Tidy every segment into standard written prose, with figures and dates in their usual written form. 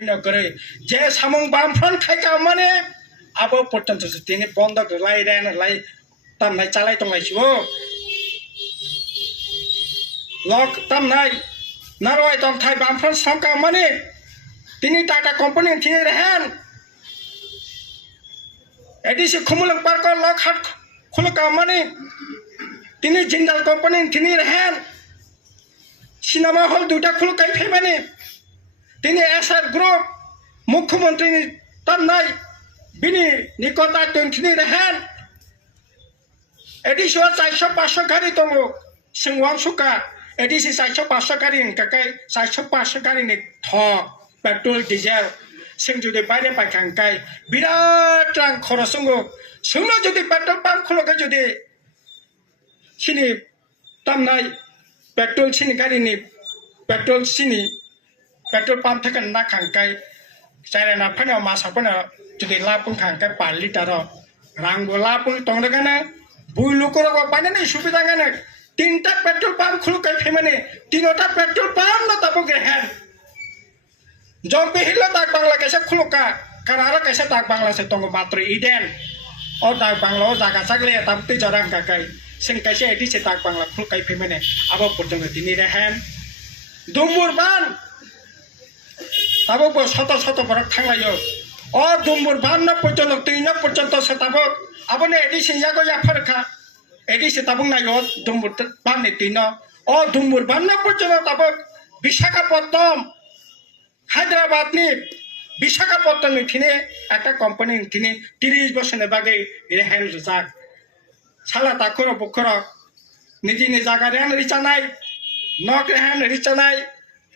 করে যে সামং বামফ্রন খাইকা মানে আবো পর্যন্ত তিনি বন্ধ লাই রেন লাই তামনাই চালাই তংলাইছিও লক তামনাই নারয় তং থাই বামফ্রন সংকা মানে তিনি টাটা কোম্পানি তিনি রেহেন এডিসি খুমুলং পার্ক লক হাট খুলকা মানে তিনি জিন্দাল কোম্পানি তিনি রেহেন সিনেমা হল দুটা খুলকাই ফেমানি তিনি এসআর গ্রুপ মুখ্যমন্ত্রী তামনাই বিনি নিকতা তিনি রেহেন এডিসি 400-500 গাড়ি দङ सिंवां सुका एडिसि 400-500 गाड़ी काकाय 400-500 गाड़ी नि थक पेट्रोल डिजेल सिं जुदि बायरे पाइखांकाय बिराट रां खरसंगो सोंनो जुदि पेट्रोल पाम्प खुलगे जुदि सिनि तामनाय पेट्रोल सिनि गाड़ी नि पेट्रोल सिनि पेट्रोल पाम्प थेकन ना खांकाय जायना फानाव मासाफोरना जुदि लापुं खांकाय 5 लिटार रांबो लापुं तंदगाना बुइलु करगो बायनानै सुबिदा गाने तीनटा पेट्रोल पाम्प खुलुकाय फेमाने तीनटा पेट्रोल पाम्प न ताबो गेहेन जब बेहिलो दाग बांग्ला कैसे खुलुका कारारा कैसे दाग बांग्ला से तंग मात्र इडेन और दाग बांग्ला जागा सागले ताब ते जरां काकाय सिं कैसे एडी से दाग बांग्ला खुलुकाय फेमाने आबो पर्यंत दिनि रेहेन दुमुरबान ताबो शत शत बरक थांलायो अ दुमुरबान न पर्यंत तीन पर्यंत सताबो आबने एडी सिंजागो याफरखा एडी से ताबुं नायो दुमुर बाननि तीन अ दुमुरबान न पर्यंत ताबो विशाखापट्टनम হায়দ্রাবাদনি বিশাখাপত্তনম থিনে একটা কোম্পানি থিনে 30 বছরের বাগে রেহেন জাগ সালা তাখর বখর নিজিনি জায়গা Rehan রিচানাই knock Rehan রিচানাই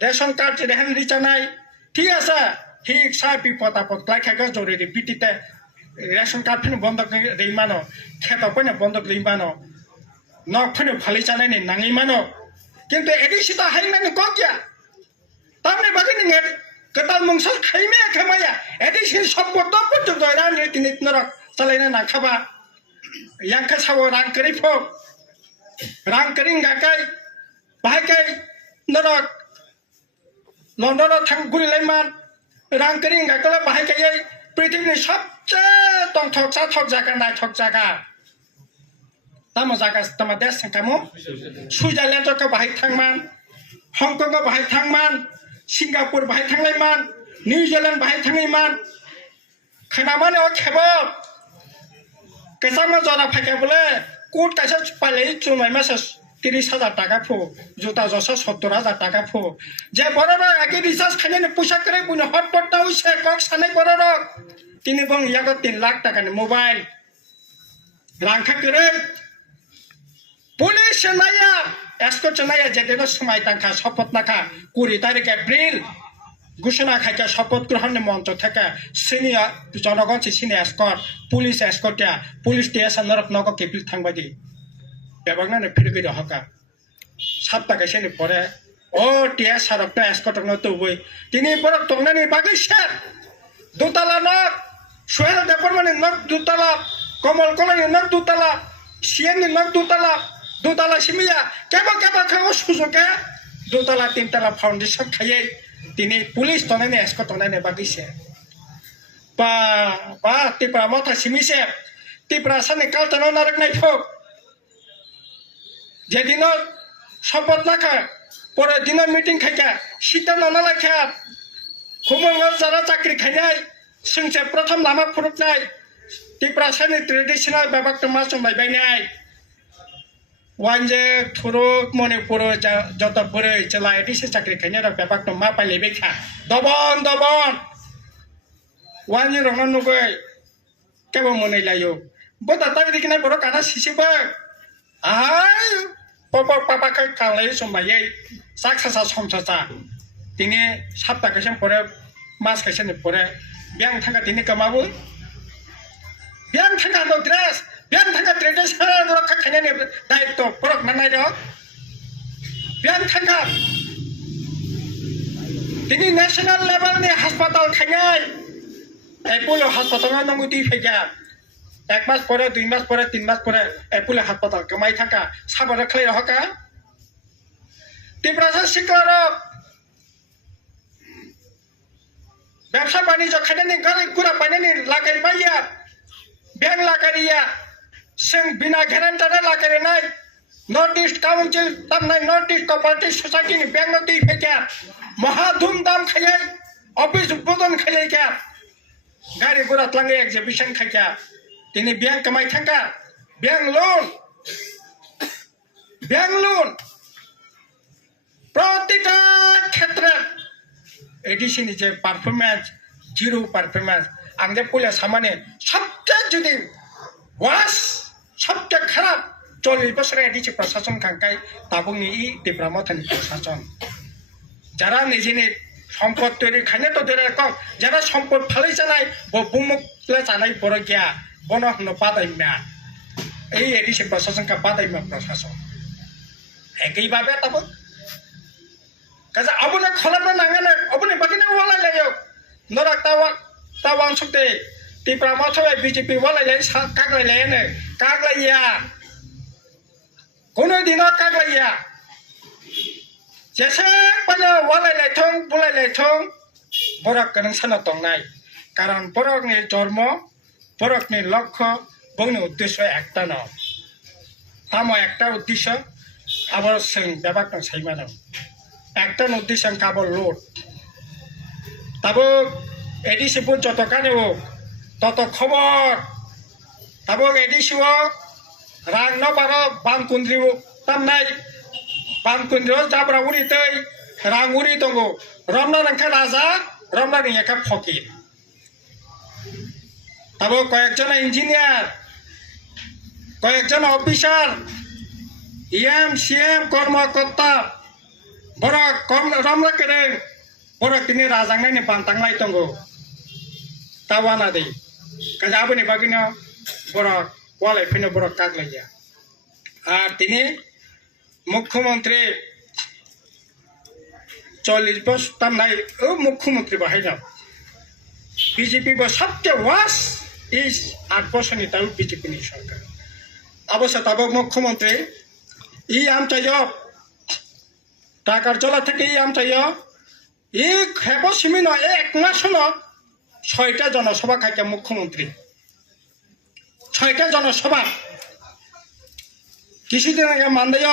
ration card Rehan রিচানাই ঠিক আছে ঠিক সাই বিপদ আপদ লাইখাগা জরুরি বিটিতে রেশন কার্ড ফিনে বন্ধ রেইমানো খেত ফিনে বন্ধ রেইমানো নক ফিনে ফালি চানাইনি নাঙিমানো কিন্তু এডিসিতা হাইমানি গকিয়া तामने बाकी निंगे कताल मंगसल खाइमे खामाया एडिसिन सम्पद पर्यन्त रान रीतिनि नरक चलायना नाखाबा यांखा सावो रां करि फो रां करिं गाकाय बाहायकाय नरक लंडन थां गुरिलायमान रां करिं गाकला बाहायकाय पृथ्वीनि सबसे थक जागा नाय थक जागा तामा जागा तामा देश थांखामो सुइजारलेन्ड जका बाहाय थांमान हंकंग बाहाय थांमान सिंगापुर बाहाय थांनायमान निउजिलेन्ड बाहाय थांनायमान खानामाने अ खेबो कैसा जरा फाइका बोले कोट कैसा पाले चुनाय मासे 30,000 टाका फो जुता जसा 70,000 टाका फो जे बरर आगे रिचार्ज खाने पैसा करे बुने हटपट दाउ से कक सानै बरर तिनि बं यागो 3 लाख टाका नि मोबाइल रांखा करे पुलिस नाया एस्कट नाया जेदेनो समाय तांखा शपथ नाखा 20 तारिख एप्रिल घोषणा खाइका शपथ ग्रहण मञ्च थाका सिनिया जनगण सिनि एस्कट पुलिस एस्कटिया पुलिस स्टेशन नरक नग केपिल थांबादि बेबागनाने फिरगै हका 7 टाका सेनि परे ओ टिया सारकना एस्कट न तोबै तिनि बरक तंनानि बागै सेर दुताला न सोहेल देपरमानि न दुताला कमल कलानि न दुताला सिएनि न दुताला दुताला सिमिया केबा खाओ सुजुके दुताला 3 ताला फाउंडेशन खाये तिनी पुलिस तनाने एस्को तनाने बागिसे बा तिप्रा मथा सिमिसे तिप्रा साने कालतन नारक नाइफो जेदिन शपथ नाखा परे दिन मीटिंग खाइका सीता नाना लाखा खुमंग जारा चाकरी खाइनाय सिंसे प्रथम लामा फुरुकनाय तिप्रा साने ट्रेडिशनल बेबाक्ट मासम बायबायनाय वांजे थुरुक मणिपुर जत बोरै चला एडिसि चाकरी खाइने र बेबाक मा पाइले बेखा दबन वांजे रंग नुगै केबो मनै लायो बता ताबि दिखनाय बर काना सिसिबो आय पापा खै कालै समायै साखसा समसा तिनि 7 टाकासिम परे मास कैसेनि परे ब्यां थांगा तिनि कमाबो ब्यां थांगा नो ड्रेस ब्यां थांगा ट्रेडिशनल रखा खाने दायित्व परक नानाय दो ब्यां थांगा तिनि नेशनल लेवल नि हास्पाताल खानाय एपोलो हास्पाताल नंगु दी फैगा 1 मास परे 2 मास परे 3 मास परे एपोलो हास्पाताल कमाय थांगा साबर खलै हका तिब्रासा सिक्लार ব্যবসা বাণিজ্য খাইনাनै गारि गुरा बायनानै लागायबाया बेंक लागारिया जों बिना गेरेन्टार लागायनाय नर्थ ईस्ट काउन्सिल तामनाय नर्थ ईस्ट कोअपारेटिभ ससाइटिनि बेंक दै फैया महा धुमधाम खायै अफिस उद्बोधन खायलायगा गारि गुरा लाङै एग्जिबिशन खायगा दिनै बेंक कमाय थांगा बेंक लोन प्रतिटा क्षेत्र एडिशननि जे पारफरमेंस जिरो पारफरमेंस आं जे पुलिस सामाने सबचेয়ে যদি ওয়াস সবচেয়ে খারাপ 40 বছরের এডিসি প্রশাসন খাঙ্কাই তাবুংনি ই ত্রিপুরামথানি প্রশাসন যারা নিজেনি সম্পদ তৈরি খাইনে তো দেরে কম যারা সম্পদ ফালাই জানাই বুমুকলে জানাই বড় গিয়া বন হনো বাদাইমা এই এডিসি প্রশাসনকে বাদাইমা প্রশাসন একইভাবে তাবো কাজে আবুনে খলানো নাঙানে আবুনে বাকিনা ওয়ালাইলাयो নরাক तावां सुते टिप्रा माथाय बीजेपी वालाय कागलायलायनो कागलाया कोनो दिना कागलाया जेसे पानो वालायलायथों बुलायलायथों बरक गोनां साना दंनाय कारण बरकनि जन्म बरकनि लक्ष्य बुंनो उद्देश्य एकटा न तामो एकटा उद्देश्य आबार जों बेबाक साइमानो एकटा उद्देश्य काबल लोड ताबो एडिसि যত কানে হোক তত খবর তাবো এডিসি হোক রাং নবার বানকুন্দ্রি তামনাই বানকুন্দ্রিও জাবরা উড়ি তৈ রাং উড়ি দङ রমনা নংখা রাজা রমনা নিয়াখা ফকির তাবো কয়েকজন ইঞ্জিনিয়ার কয়েকজন অফিসার ইএম সিএম কর্মকর্তা বড় কম রমনা কেন বড় তিনি রাজাংনাইনি বানতাंलाय दङ तावाना दे काजे आबोनि बागिनो बरक वालाय फैनो बरक कागलाया आर तिनि मुख्यमंत्री 40 बस तामनाय मुख्यमंत्री बाहायना बीजेपी बो सबसे वास इज 8 बसरनि ताउ बीजेपी नि सरकार अबश्य ताबो मुख्यमंत्री इ आमचायो टाकार जला থেকে इ आमचायो एक हेबो सिमिनो एक मासनो 6টা জনসভা খাইকা মুখ্যমন্ত্রী 6টা জনসভা কিছুদিন আগে মানদেয়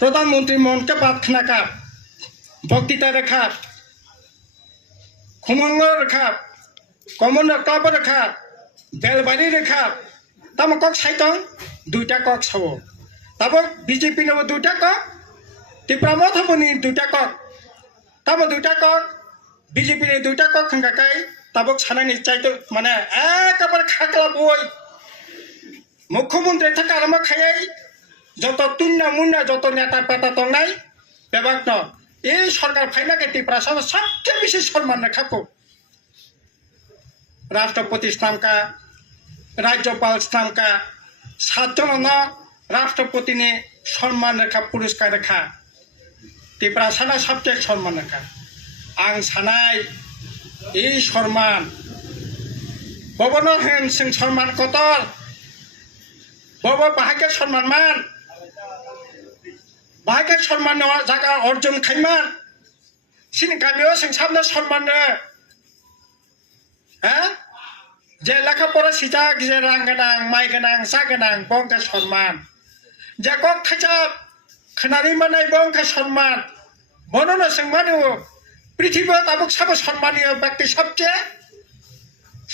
প্রধানমন্ত্রী মনকে বাত খানাকা বক্তৃতা রেখা খুমঙ্গ রেখা কমন ক্লাব রেখা বেলবাড়ি রেখা তাম কক সাইতং 2টা কক সাবো তাবো বিজেপি নেব 2টা কক ত্রিপুরা মথাবনি 2টা কক তাবো 2টা কক बीजेपी ने 2টা কক खांगाकाय ताबक सानानि चाइतो माने एकेबार खागला बय मुख्यमंत्री थाका आराम खायै যত तुन्ना मुन्ना যত नेता पेटा दंनाय बेबाक्न ए सरकार फाइना के ত্রিপুরা सबसे बेसि सम्मान रखाको राष्ट्रपति स्थान का राज्यपाल स्थान का 7 जन राष्ट्रपति ने सम्मान रखा पुरस्कार रखा ত্রিপুরা सबसे सम्मान रखा आं सानाय এই সম্মান ববন হেন সিং সম্মান কতল বব বাহাকে সম্মান মান বাহাকে সম্মান জায়গা অর্জন খাইমান সিনি গামিও সিং সামনে সম্মান হ্যাঁ যে লেখাপড়া সিজা যে রাং গোনাं মাই गोनां जा गोनां बंका सम्मान যে কক খাইছা खोनानै मोननाय बंका सम्मान बननो सिं मानो पृथ्वी ताबुक सब सम्मानीय व्यक्ति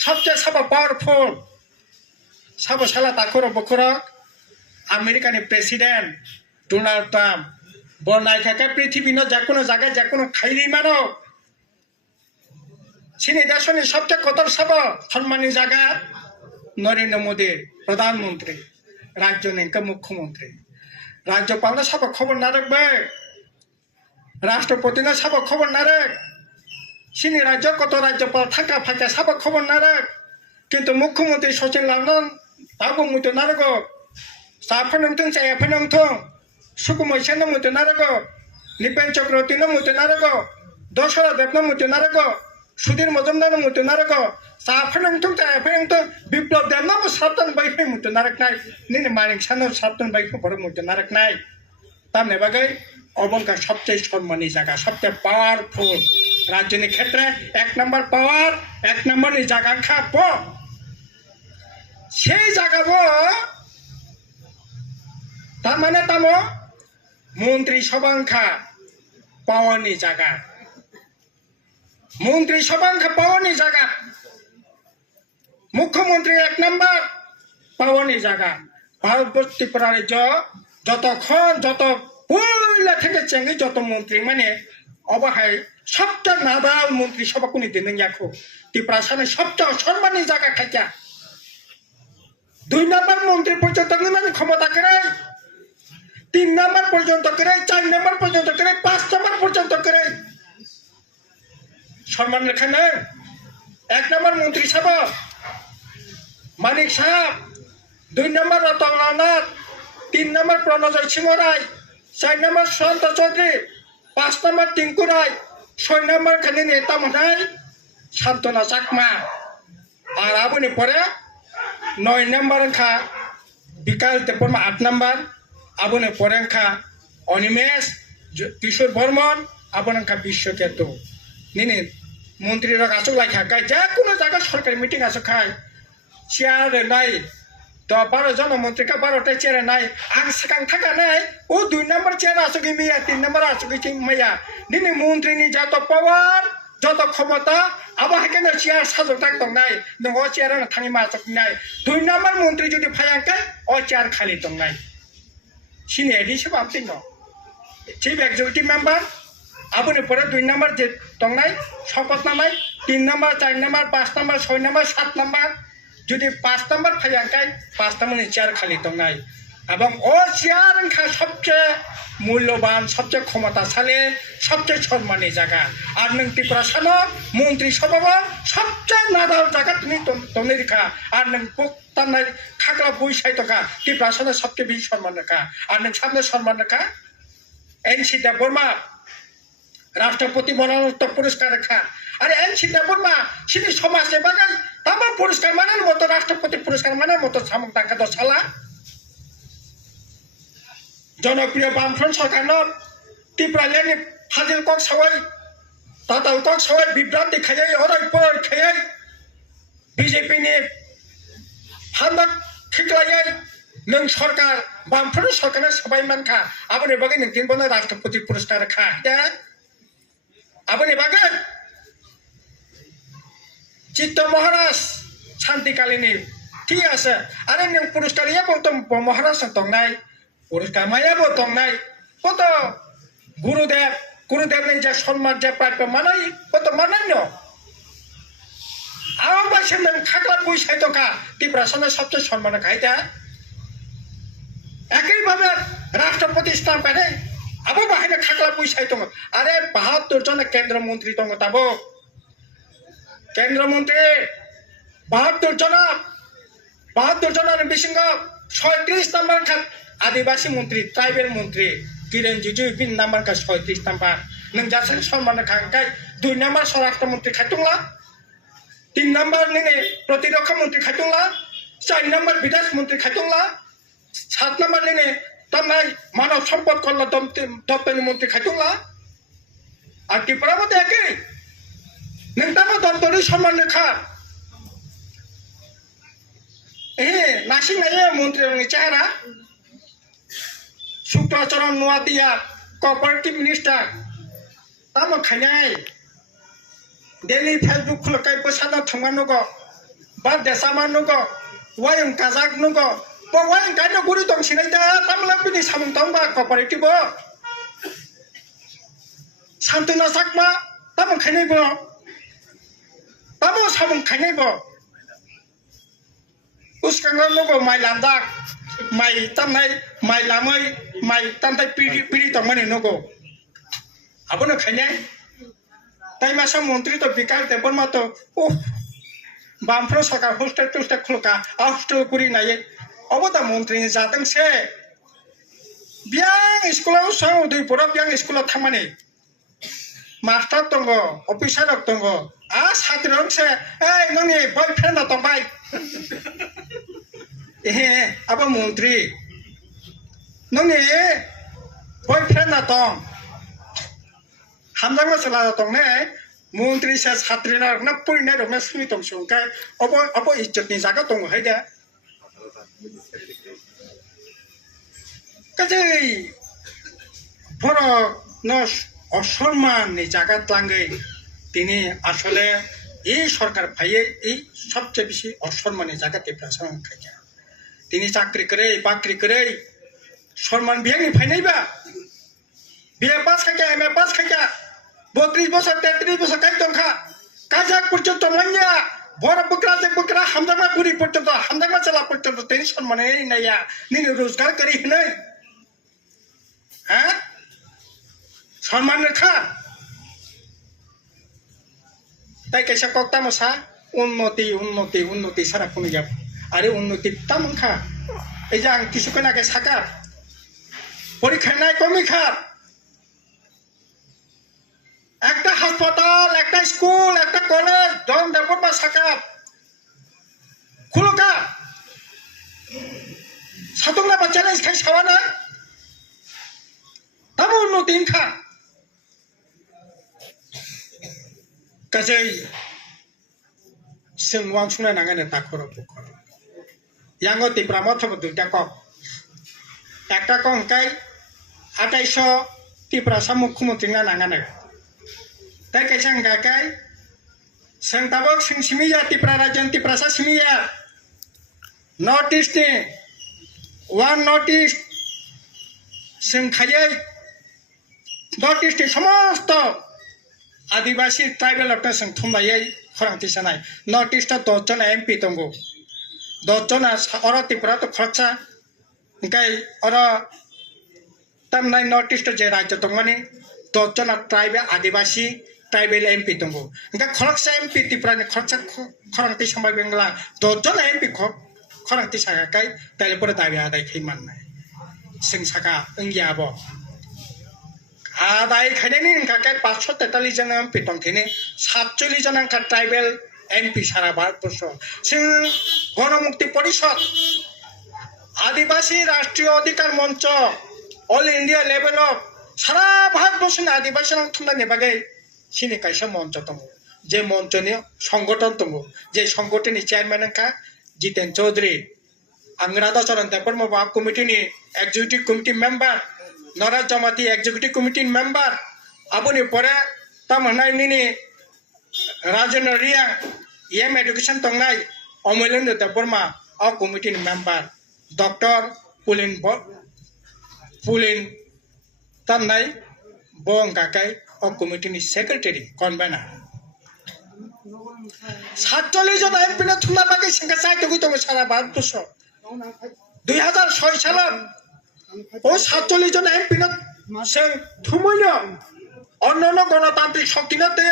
सबसे सब पावरफुल सब साला ताखर बखर अमेरिका प्रेसिडेंट डोनाल्ड ट्रम्प बनायखा पृथ्वी जेको जगह जेको खाई मानो चीनी देशनि सबसे कतर सब सम्मानी जगह नरेंद्र मोदी प्रधानमंत्री राज्य मुख्यमंत्री राज्यपाल सब खबर ना रखबे राष्ट्रपति ने सब खबर ना रख चीनी राज्य कत राज्यपाल थाका फाका सब खबर ना रख किंतु मुख्यमंत्री सचिन लालन ताबो मुतो ना रखो साफनंथों चायाफनंथों सुकुमैसेन मुतो ना रखो निपेन चक्रवर्ती न मुतो ना रखो दशरथ देव न मुतो ना रखो सुधीर मजुमदार न मुतो ना रखो साफनंथों चायाफनंथों विप्लव देव न सातन बाइफे मुतो ना रखनाय निने मानिक सान सातन बाइफे बर मुतो ना रखनाय तामने बागै अबंका सबसे सम्मानी जगह सबसे पावरफुल রাজ্যের ক্ষেত্রে 1 নম্বর পাওয়ার 1 নম্বরের জায়গা খাব সেই জায়গাবো তার মানে তামো মন্ত্রী সভাংখা পাওয়ানি জায়গা মন্ত্রী সভাংখা পাওয়ানি জায়গা মুখ্যমন্ত্রী 1 নম্বর পাওয়ানি জায়গা ভারতবর্ষ ত্রিপুরা রাজ্য যতক্ষণ যত পয়লা থেকে চেঙ্গি যত মন্ত্রী মানে অবহায় সবচেয়ে নাদাল মন্ত্রী সভা কোনি দিন ইয়াকো ত্রিপুরা সামনে সবচেয়ে সম্মানী জায়গা খাইয়া 2 নম্বর মন্ত্রী পর্যন্ত মানে ক্ষমতা করে 3 নম্বর পর্যন্ত করে 4 নম্বর পর্যন্ত করে 5 নম্বর পর্যন্ত করে সম্মান রেখা নেই 1 নম্বর মন্ত্রী সভা মানিক সাহেব 2 নম্বর রতননাথ 3 নম্বর প্রণজয় সিংহ রায় 4 নম্বর সুশান্ত চৌধুরী 5 নম্বর টিঙ্কু রায় 6 নম্বর খালি নেতা মহাই শান্তনা চাকমা আর আপনি পরে 9 নম্বর খা বিকাশ দেববর্মা 8 নম্বর আপনি পরে খা অনিমেষ কিশোর বর্মন আপনি খা বিশ্বকেতু নিনি মন্ত্রীরা আসুক লাইখা গাই যে কোনো জায়গায় সরকারি মিটিং আসুক খায় চেয়ারে নাই 12 জন মন্ত্রীকে 12টা চেয়ারে নাই আং সেখান থাকা নাই ও 2 নম্বর চেয়ারে আসুক মিয়া 3 নম্বর আসুক মাইয়া দিনে মন্ত্রীনি যত পাওয়ার যত ক্ষমতা আবার এখানে চেয়ার সাজক থাকতাম নাই নং ও চেয়ারে থাকি মাসক নাই 2 নম্বর মন্ত্রী যদি ফায়াঙ্কে ও চেয়ার খালি দং নাই সিনি হিসেবে আপনি ন চিফ এক্সিকিউটিভ মেম্বার আপনি পরে 2 নম্বর যে দং নাই শপথ নামাই 3 নম্বর 4 নম্বর 5 নম্বর 6 নম্বর 7 নম্বর যদি 5 নম্বর ফায়াঙ্কাই 5 নম্বর চেয়ার খালি দং নাই এবং ও চেয়ার সবচেয়ে মূল্যবান সবচেয়ে ক্ষমতাশালী সবচেয়ে সম্মানী জায়গা আর নং ত্রিপুরা সানো মন্ত্রী সভা সবচেয়ে নাদাল জায়গা তুমি তনে রেখা আর নং তার খাকলা বৈশাই টাকা ত্রিপুরা সানো সবচেয়ে বেশি সম্মান রাখা আর নং সামনে সম্মান রাখা NC দেববর্মা রাষ্ট্রপতি মরণোত্তর পুরস্কার রাখা আরে NC দেববর্মা সিনি সমাজ সেবাগান তামাম পুরস্কার মানার মতো রাষ্ট্রপতি পুরস্কার মানার মতো সামক টাকা তো সালা জনপ্রিয় বামফ্রন্ট সরকার ত্রিপুরা লেনি ফাজিল কক সবাই তাতাল কক সবাই বিভ্রান্তি খাইয়াই অরাই পর খাইয়াই বিজেপি নি হান্দাক খিকলাইয়াই নং সরকার বামফ্রন্ট সরকারের সবাই মানখা আপনি বাগে নং তিন বনে রাষ্ট্রপতি পুরস্কার খা আপনি বাগে চিত্ত মহারাজ শান্তিকালিনী ঠিক আছে আরে নং পুরস্কার ইয়ে বলতো মহারাজ দং নাই পুরস্কার মায়াবো দং নাই কত গুরুদেব নেই যা সম্মান যা প্রাপ্য মানাই কত মানান্য আমার বাসে নং খাকলা বৈশাই টাকা ত্রিপুরা সামনে সবচেয়ে সম্মান খাইতা একইভাবে রাষ্ট্রপতি স্থান পেনে আবার বাহিনী খাকলা বৈশাই দङ আরে 72 জন কেন্দ্রমন্ত্রী দङ তাবো কেন্দ্রমন্ত্রী 72 জনের বিসঙ্গ 36 নম্বর খাত आदिवासी मंत्री ट्राइबल मंत्री किरण रिजिजू 3 नंबर का 36 नंबर नों जासन सम्मान खांकाय 2 नंबर स्वराष्ट्र मंत्री खायतुंला 3 नंबर ने प्रतिरक्षा मंत्री खायतुंला 4 नंबर विदेश मंत्री खायतुंला 7 नंबर ने तमाय मानव सम्पद कल्याण दप्तर मंत्री खायतुंला আর ত্রিপুরা মধ্যে একই नोंथाङा दप्तरनि सम्मान खा नासिंनाय मंत्री चेहरा शुक्राचरण नुआदिया कोऑपरेटिव मिनिस्टर ताम खायनाय डेली फेसबुक खुलकाय पसाना थंगानुगो बा देसामानुगो वायं काजाक नुगो बा वायं गानो गुरि दं सिनाय दा तामला बिनि सामुं दंबा कोऑपरेटिव शान्तना साकमा ताम खायनाय बो तामो सामुं खायनाय बो उसकांगा नुगो माइ लांदाक माइ तामनाय माइ लामै माइ तामथाय पिरि दंमानि नगो आबोनो खायनाय ताई मासा मंत्री तो विकास देबबर्मा तो बामफ्रो सरकार हस्टेल खुलका हस्टेल करि नाय अबदा मंत्री जादों से बियां स्कुलाव सं दुइ बरा बियां स्कुलाव थांमानि मास्टार दङ अफिसार दङ आ साथ्रं से ए नोंनि बयफ्रेन्ड दंबाय अब मंत्री नोंनि बयफ्रेन्ड दं हामजा मसला दं ने মন্ত্রী সে ছাত্রী না পড়িনাই রকম শুনি দं সংখাय অব ইজ্জতনি জায়গা দं হাই দে কাজে বড় অসম্মাননি জায়গা লাঙ্গै তিনি আসলে এই সরকার ভাইয়ে এই সবচেয়ে বেশি অসম্মানের জায়গা ত্রিপুরা খাইয়া তিনি চাকরি করে বাকরি করে সম্মান বিয়ানি ফাইনাইবা বিএ পাস খাইয়া এম এ পাস খাইয়া 32 বছর 33 বছর কাজ দंखा কাজাক পর্যন্ত মাইয়া বড় বকরা হামদামা বুড়ি পর্যন্ত হামদামা চালা পর্যন্ত তিনি সম্মানে নাইয়া নিনি রোজগার করি নাই হ্যাঁ সম্মান রেখা তাই কেসা কক্তা মশা উন্নতি সারা কোনো যাব আরে উন্নতি তামখা এই যে আং কিছুক্ষণ আগে সাকা পরীক্ষা নাই কমিখা একটা হাসপাতাল একটা স্কুল একটা কলেজ দম দেবর বা সাকা খুলুকা সাতংলা বা চ্যালেঞ্জ খাই সাবানা তাম উন্নতি ইনখা কাজেই जों वांसुना नांगाने ताखर बुखर यांगो तिप्रा मथब दुइटा कक एकटा कंकाय 2800 तिप्रा सा मुख्यमंत्री ना नांगाने ताई कैसा गाकाय जों ताबो जों सिमिया तिप्रा राज्य तिप्रा सा सिमिया नॉर्थ ईस्ट नि वन नॉर्थ ईस्ट जों खायै नॉर्थ ईस्ट समस्त आदिवासी ट्राइबल अपना जों थुमलायै खरांथि सानाय नॉर्थ ईस्ट 10 जन एमपी दंगो 10 जन अर त्रिपुरा तो खरचा ओंखाय अर तमनाय नॉर्थ ईस्ट जे राज्य दंमाने 10 जन ट्राइबल आदिवासी ट्राइबल एमपी दंगो ओंखाय खरचा एमपी त्रिपुरानि खरचा खरांथि सामबाय बेंगला 10 जन एमपी खरांथि सागाखाय ताइलेपर दाबि आदाय खैमाननाय जों सागा ओंगियाबो आदाय खायनायनि ओंखाय 543 जन एमपि दंथेने 47 जन अंका ट्राइबल एमपी सारा भारतवर्ष जों गणमुक्ति परिषद आदिवासी राष्ट्रीय अधिकार मंच ऑल इंडिया लेवल ऑफ सारा भारतवर्ष आदिवासी थुमनायनि बागै सिनि कायसा मंच दं जे मंचनि संगठन दं जे संगठननि चेयरमैन अंका जितेन चौधरी आं राधाचरण देबबर्मा कमिटिनि एक्जिक्यूटिव कमिटि मेम्बर नराज जमाती एक्जिक्यूटिव कमिटि मेम्बर आबुनि परे तामहनाय निनि राजेन्द्र रिया एम एडुकेशन तंगनाय अमलेन्द्र देबबर्मा अ कमिटि मेम्बर डॉक्टर पुलिन तामनाय बं गाकाय अ कमिटि सेक्रेटारि कन्वेनर 47 जन एमपि ना थुमना बागै सिंगा साइटगै दं सारा भारतवर्ष 2006 सालाव ओ 47 जन एमपि ना जों थुमैनो अन्य गणतांत्रिक शक्ति ना दै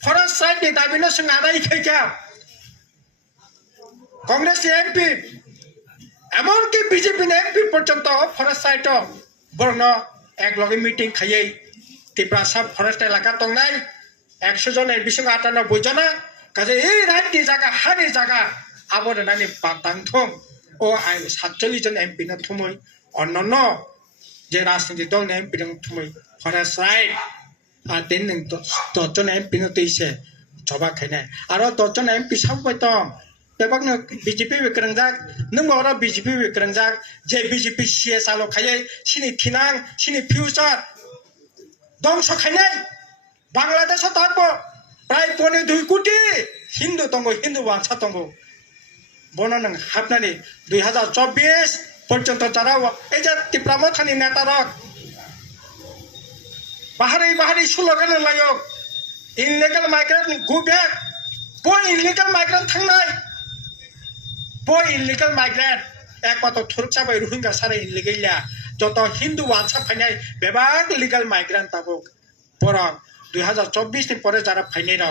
फरेस्ट साइड नि दाबिनो जों आदाय खायखा कांग्रेस एमपि एमनकि बीजेपी एमपि पर्यंत फरेस्ट साइड बरनो एक लगे मीटिंग खायै त्रिपुरा सब फरेस्ट एलाका दंनाय 100 जन बिसों 98 जना काजे ए राइटनि जागा हानि जागा आबरनानि बांथम ओ आइ 47 जन एमपि ना थुमै अन्य जे राजनीति दल एमपि दं थुमै फरेस्ट साइड आ दिन 10 जन एमपि ना दैसे जबा खायनाय आरो 10 जन एमपि साबबाय दं बेबागनो बीजेपी विक्रंजाक नों मारा बीजेपी विक्रंजाक जे बीजेपी सीएस आलो खायै सिनि थिनां सिनि फ्यूचर दंस खायनाय बांग्लादेश तारबो प्राय 2 कोटी हिंदू दंगो हिंदू वांसा दंगो बनो नों हाबनानै 2024 पर्यंत जारा ए जे त्रिपुरा मथानि नेतारक बाहारी स्लोगान लायो इनलिगल माइग्रेंट गो बैक बो इनलिगल माइग्रेंट थांनाय बो इनलिगल माइग्रेंट एकमात्र थुरचा बाय रोहिंग्या सारा इनलिगेलिया जत हिंदू वांसा फाइनाय बेबाग लिगल माइग्रेंट ताबो बर 2024 नि परे जारा फाइनाय र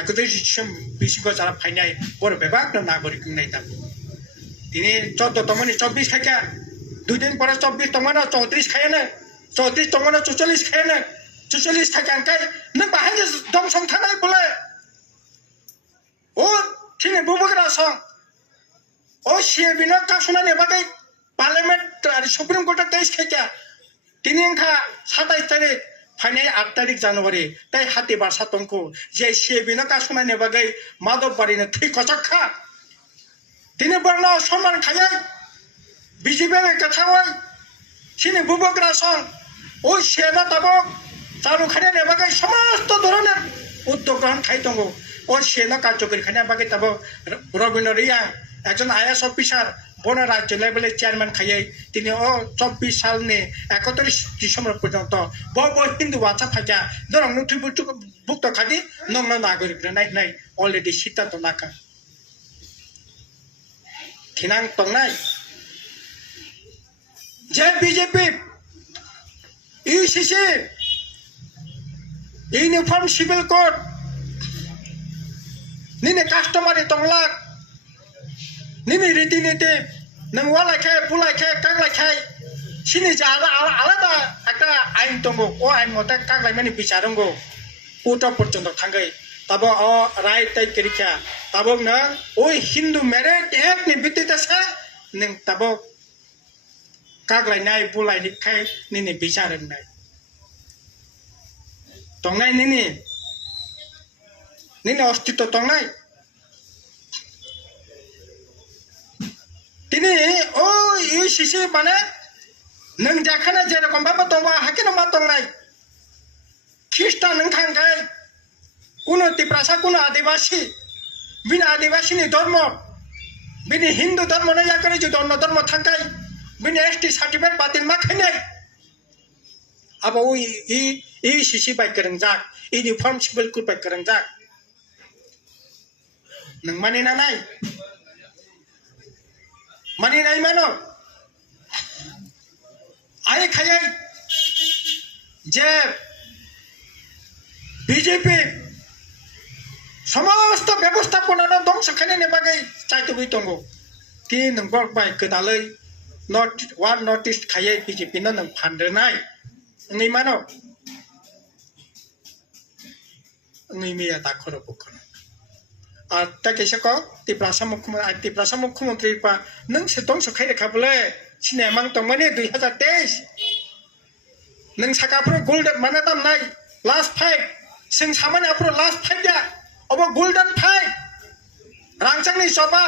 31 बिसिको जारा फाइनाय बर बेबाग नागरिक नै ताबो दिनै 14 तमनि 24 खायका 2 दिन परे 24 तमनि 34 खायने 34 तमनि 44 खायने 44 थाकांकाय नों बाहाय दं संथानाय बोले ओ थिने बुबुग्रा सं ओ सिएबिनो कासुनानि बागै पार्लियामेंट आरो सुप्रीम कोर्ट केस खायका दिनै अंखा 27 तारिख ফাইনাল 8 তারিখ জানুয়ারি তাই হাতি বাসা তংকো যে সেবিনা কাশমাইনে বাগै মাধব বাড়িনে থৈ কচাখা তিনি বর্ণ সম্মান খায়াই বিজেপি কথাই সিনি বুবগ্রা সং ওই সেনা তাবক চালু খাইনে বাগै সমস্ত ধরনের উদ্যোগ গ্রহণ খাই দङ ওই সেনা কার্যকরী খাইনে বাগै তাব রবীন্দ্র রিয়া একজন আইএস অফিসার বন রাজ্য লেভেলের চেয়ারম্যান খাইয়াই তিনি 24 সালনি 31 ডিসেম্বর পর্যন্ত হিন্দু বাচ্চা ফাইকা ধরং নথিভুক্ত খাদি নগ্ন নাগরিক নাই অলরেডি সিদ্ধান্ত নাকা থিনাং তংনাই যে BJP UCC uniform civil code নিনে কাস্টমারি তংলাক নিনি রীতিনীতি নং ওয়ালাইখে বুলাইখে কাগলাইখাই সিনি যে আলাদা একটা আইন দङ ও আইন মতে কাগলাইমানি বিচারঙ্गौ কোর্ট পর্যন্ত থাঙ্গै तब राय तय करिखा तब न ओई हिंदू मेरिट एक्ट नि बितितासे नों तब कागलायनाय बुलायनिखाय निनि बिचारनाय तंनाय निनि अस्तित्व तंनाय तिनी ओ यूसीसी माने नों जाखाना जेरकम बाबा दंबा हाकिनो मा तंनाय ख्रिस्टान नों थांखाय কোনো তিপ্রাসা কোনো আদিবাসী বিনা আদিবাসীনি ধর্ম বিনি হিন্দু ধর্ম নয়া করে যদি অন্য ধর্ম থাকাই বিনি এসটি সার্টিফিকেট বাতিল মা খাইনাই আবার ওই এই সিসি বাই করং যাক ইউনিফর্ম সিভিল কোড বাই করং যাক নং মানি না নাই মানো আই খাইয়াই যে বিজেপি সমস্ত ব্যবস্থাপনা ধ্বংস খাইনাयनि बागै চাইতবই दङ कि नों बाय गोदालै नर्थ इस्ट खायै बिजेपि नों फानद्रनाय नै मानो नै मिया दाखर बखन আর তা কেসে ক তিপ্রাসা মুখ্যমন্ত্রী পা नों से ধ্বংস খাইরে খাবলে সিনেমাং তংমানে 2023 नों साकाफोर गोल्डन माने दाम नाय लास्ट फाइट जों सामान्य आपरो लास्ट फाइट या अब गोल्डन फाइट रांचांनि सभा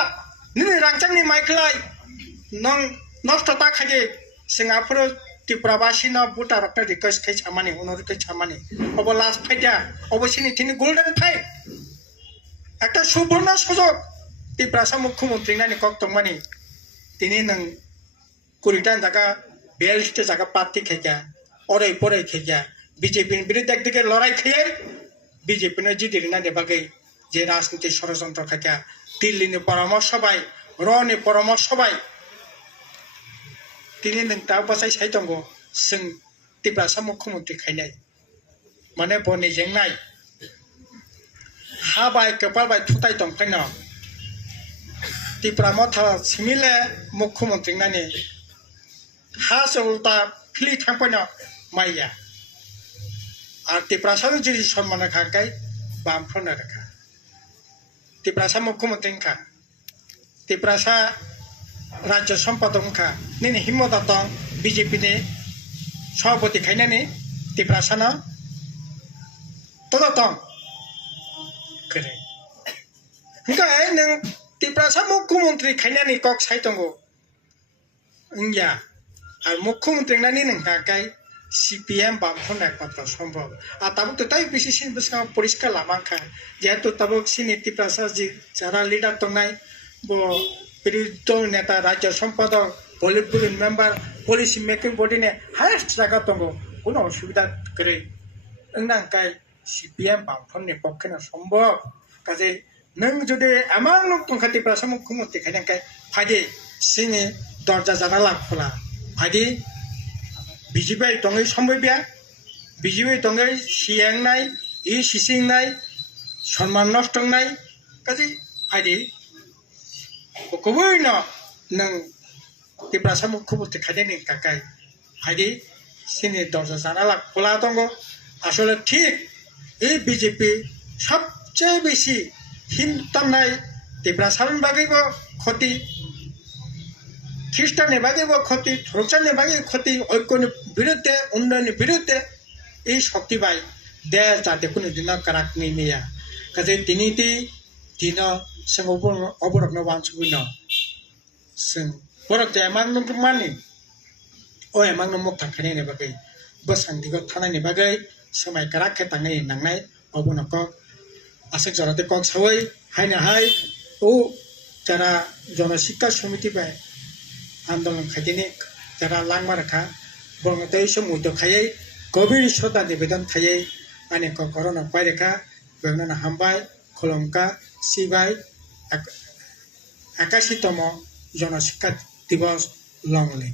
निनि रांचांनि माइखलाय नों नष्ट ताखादे जों आपरो तिप्राबासिना बुटारकटा रिक्वेस्ट खाय सामान्य अनुरोध सामान्य अब लास्ट फाइट या अब सिनि तिनि गोल्डन फाइट একটা সুবর্ণ সুযোগ তিপ্রাসা মুখ্যমন্ত্রী নানি কক্তমানি তিনি নং 20টা জায়গা 42টা জায়গা প্রার্থী খেগা অরাই পরাই খেগা বিজেপির বিরুদ্ধে একদিকে লড়াই খেয়ে বিজেপির জিদির না দেবাগে যে রাজনীতি ষড়যন্ত্র খাইয়া দিল্লির পরামর্শ বাই রনি পরামর্শ বাই তিনি তা বাসাই সাইতঙ্গ जों তিপ্রাসা মুখ্যমন্ত্রী খাইনাই মানে বনি जेंनाय हा बाय कपाल बाय थुताय दंफायन तिप्रा मथा सिमिले मुख्यमंत्री नानि हा उल्टा फिली थांफायन माइया আর তিপ্রাসার যদি সম্মান খাকাই বামফ্রন্ট রাখা তিপ্রাসা মুখ্যমন্ত্রী খা তিপ্রাসা রাজ্য সম্পাদক খা নিনি হিমত দং বিজেপি নি সভাপতি খাইনানি তিপ্রাসানা তদতং করে হিংকাই নং তিপ্রাসা মুখ্যমন্ত্রী খাইনানি কক সাইতঙ্গো ইয়া আর মুখ্যমন্ত্রী নানি নং খাকাই CPM বামফ্রন্ট একমাত্র সম্ভব আর তাবক তো তাই বেশি পরিষ্কার লামাখা যেহেতু তাবক সিনি তিপ্রাসা যে যারা লিডার দংনাই বিরোধী নেতা রাজ্য সম্পাদক polit bureau member policy making বডিনে হায়েস্ট জায়গা দङ কোনো অসুবিধা করে নাংকাই CPM বামফ্রন্টनि পক্ষে সম্ভব কাজে নং যদি এমন দংখা তিপ্রাসা মুখ্যমন্ত্রী খাইনাंखाय ফাইদে সিনি দরজা জানালা খোলা ফাইদে বিজেপি দङै সম্ভবিয়া বিজেপি দङै সিয়াংनाय ই সিসিংनाय সম্মান নষ্টंनाय কাজে ফাইদে কবইন নং তিপ্রাসা মুখ্যমন্ত্রী খাইনাयनि কাকাই ফাইদে সিনি দরজা জানালা খোলা দङ আসলে ঠিক এই বিজেপি সবচেয়ে বেশি হিন্দুত্বনায় তিপ্রাসার বাগেব ক্ষতি খ্রিস্টানের বাগেব ক্ষতি ধর্মচানের বাগে ক্ষতি ঐক্যের বিরুদ্ধে উন্নয়নের বিরুদ্ধে এই শক্তি বাই দেশ যাতে কোনো দিন কারাক নিমিয়া কাজে তিনি দিন जों অবরগ্ন ওয়ানসুবিন जों বরক যে এমাং মানি ও এমাং মুখ থাকানি বাগै বসান্দিগো থানানি বাগै समाय काराक के तांगै नांनाय अबनक आसक जराते कन सावै हायना हाय ओ जरा जनशिक्षा समिति बाय आंदोलन खायदिनि जरा लांमा रखा बंगतै समुद्र खायै गभीर श्रद्धा निवेदन खायै अनेक कोरोना पायरेखा बेवना हामबाय खलंका सिबाय 81तम जनशिक्षा दिवस लंगले